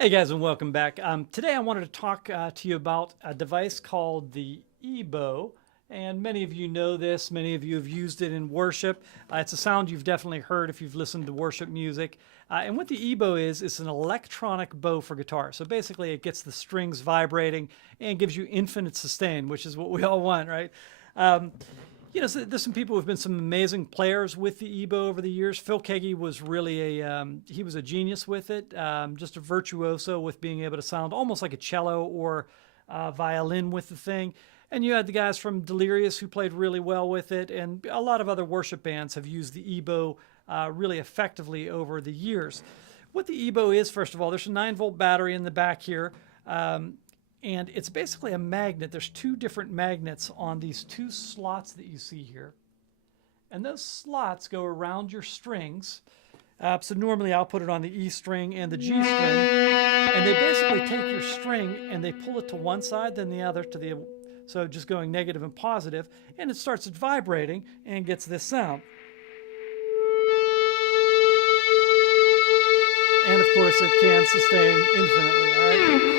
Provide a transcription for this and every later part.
Hey guys, and welcome back. Today I wanted to talk to you about a device called the Ebow. And many of you know this, many of you have used it in worship. It's a sound you've definitely heard if you've listened to worship music. And what the Ebow is, it's an electronic bow for guitar. So basically it gets the strings vibrating and gives you infinite sustain, which is what we all want, right? So there's some people who've been some amazing players with the Ebow over the years. Phil Keaggy was really he was a genius with it, just a virtuoso with being able to sound almost like a cello or violin with the thing. And you had the guys from Delirious who played really well with it, and a lot of other worship bands have used the Ebow really effectively over the years. What the Ebow is, first of all, there's a 9-volt battery in the back here. And it's basically a magnet. There's two different magnets on these two slots that you see here. And those slots go around your strings. So normally I'll put it on the E string and the G string. And they basically take your string and they pull it to one side, then the other to the, so just going negative and positive. And it starts vibrating and gets this sound. And of course it can sustain infinitely, all right?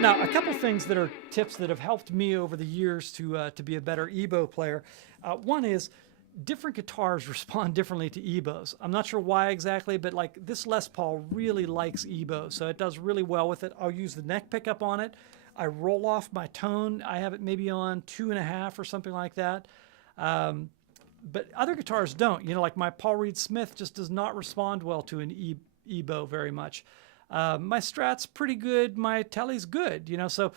Now, a couple things that are tips that have helped me over the years to be a better Ebow player. One is different guitars respond differently to Ebows. I'm not sure why exactly, but like this Les Paul really likes Ebow, so it does really well with it. I'll use the neck pickup on it. I roll off my tone. I have it maybe on 2.5 or something like that. But other guitars don't. You know, like my Paul Reed Smith just does not respond well to an Ebow very much. My Strat's pretty good. My Tele's good, you know. So,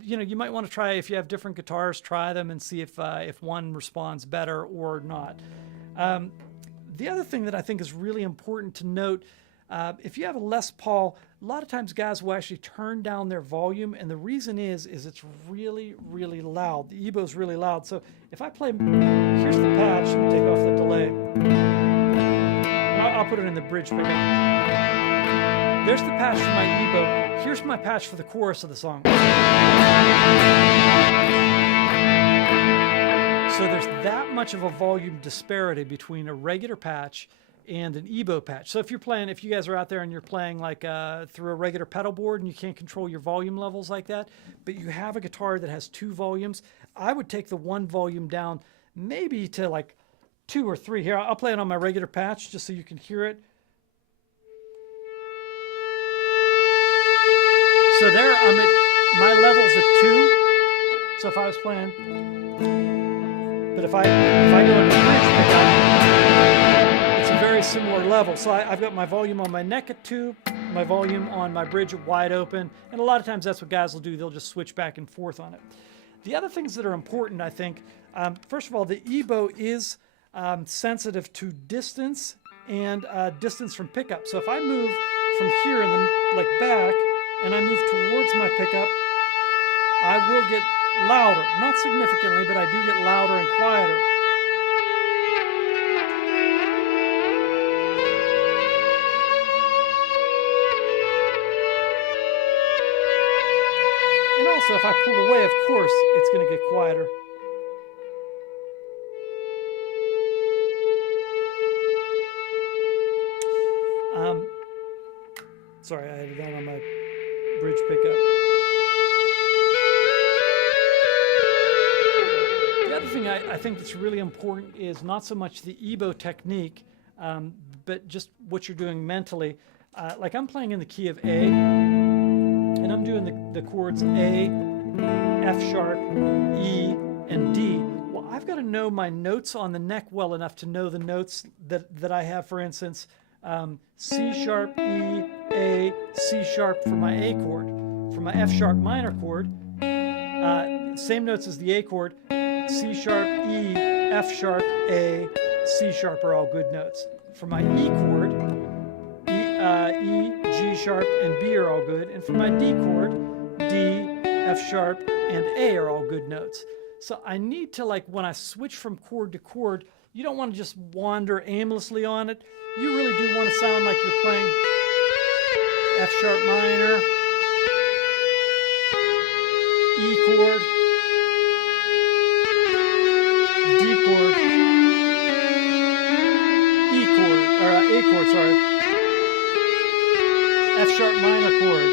you might want to try, if you have different guitars, try them and see if one responds better or not. The other thing that I think is really important to note, if you have a Les Paul, a lot of times guys will actually turn down their volume, and the reason is it's really, really loud. The Ebow's really loud. So if I play, here's the patch. Let me take off the delay. I'll put it in the bridge pickup. There's the patch for my Ebow. Here's my patch for the chorus of the song. So there's that much of a volume disparity between a regular patch and an Ebow patch. So if you guys are out there and you're playing like through a regular pedal board and you can't control your volume levels like that, but you have a guitar that has 2 volumes, I would take the one volume down maybe to like 2 or 3. Here, I'll play it on my regular patch just so you can hear it. So there, I'm at, my level's at 2. So if I was playing, but if I go into the bridge pickup, it's a very similar level. So I've got my volume on my neck at 2, my volume on my bridge at wide open, and a lot of times that's what guys will do. They'll just switch back and forth on it. The other things that are important, I think, first of all, the Ebow is sensitive to distance and distance from pickup. So if I move from here in the back, and I move towards my pickup, I will get louder. Not significantly, but I do get louder and quieter. And also, if I pull away, of course, it's going to get quieter. Sorry, I had that on my bridge pickup. The other thing I think that's really important is not so much the Ebow technique, but just what you're doing mentally. Like I'm playing in the key of A, and I'm doing the chords A, F sharp, E, and D. Well, I've got to know my notes on the neck well enough to know the notes that I have, for instance, C sharp, E, A, C sharp for my A chord. For my F sharp minor chord, same notes as the A chord, C sharp, E, F sharp, A, C sharp are all good notes. For my E chord, E, G sharp, and B are all good. And for my D chord, D, F sharp, and A are all good notes. So I need to, like, when I switch from chord to chord, you don't want to just wander aimlessly on it. You really do want to sound like you're playing F sharp minor, E chord, D chord, E chord, or A chord, sorry, F sharp minor chord,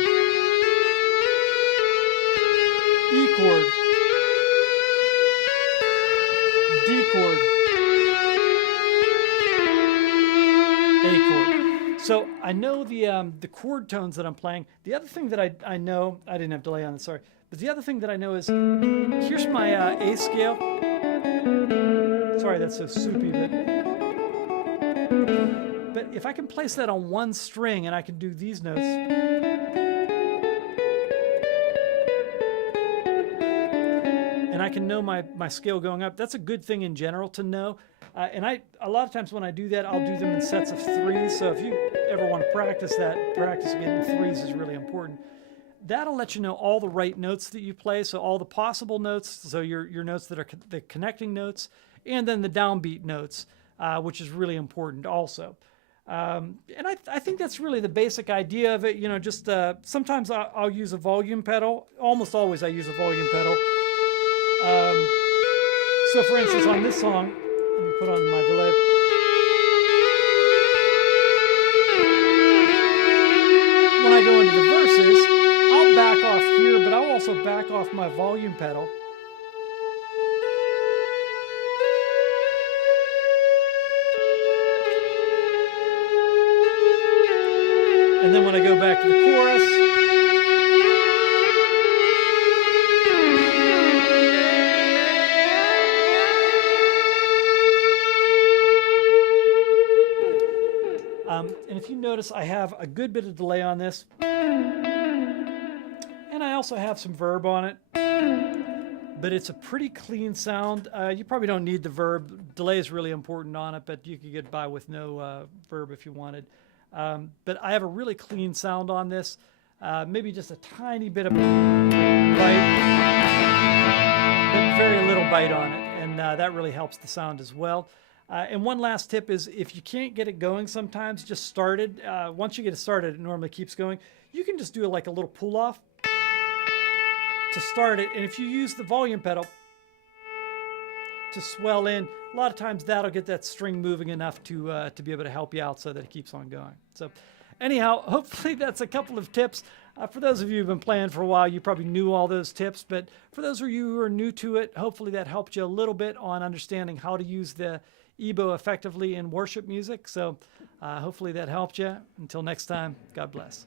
E chord, D chord, A chord. So I know the chord tones that I'm playing. The other thing that I know, I didn't have delay on this, sorry. But the other thing that I know is, here's my A scale. Sorry, that's so soupy, but if I can place that on one string and I can do these notes, and I can know my scale going up, that's a good thing in general to know. And a lot of times when I do that, I'll do them in sets of 3. So if you ever want to practice that, practice again in 3s is really important. That'll let you know all the right notes that you play, so all the possible notes, so your notes that are the connecting notes, and then the downbeat notes, which is really important also. And I think that's really the basic idea of it. You know, just sometimes I'll use a volume pedal. Almost always I use a volume pedal. So for instance, on this song, let me put on my delay. When I go into the verses, I'll back off here, but I'll also back off my volume pedal. And then when I go back to the chorus, and if you notice, I have a good bit of delay on this. And I also have some verb on it. But it's a pretty clean sound. You probably don't need the verb. Delay is really important on it, but you could get by with no verb if you wanted. But I have a really clean sound on this. Maybe just a tiny bit of bite, but very little bite on it. And that really helps the sound as well. And one last tip is, if you can't get it going sometimes, just start it. Once you get it started, it normally keeps going. You can just do like a little pull off to start it. And if you use the volume pedal to swell in, a lot of times that'll get that string moving enough to be able to help you out so that it keeps on going. So anyhow, hopefully that's a couple of tips. For those of you who've been playing for a while, you probably knew all those tips. But for those of you who are new to it, hopefully that helped you a little bit on understanding how to use the Ebow effectively in worship music. So hopefully that helped you. Until next time, God bless.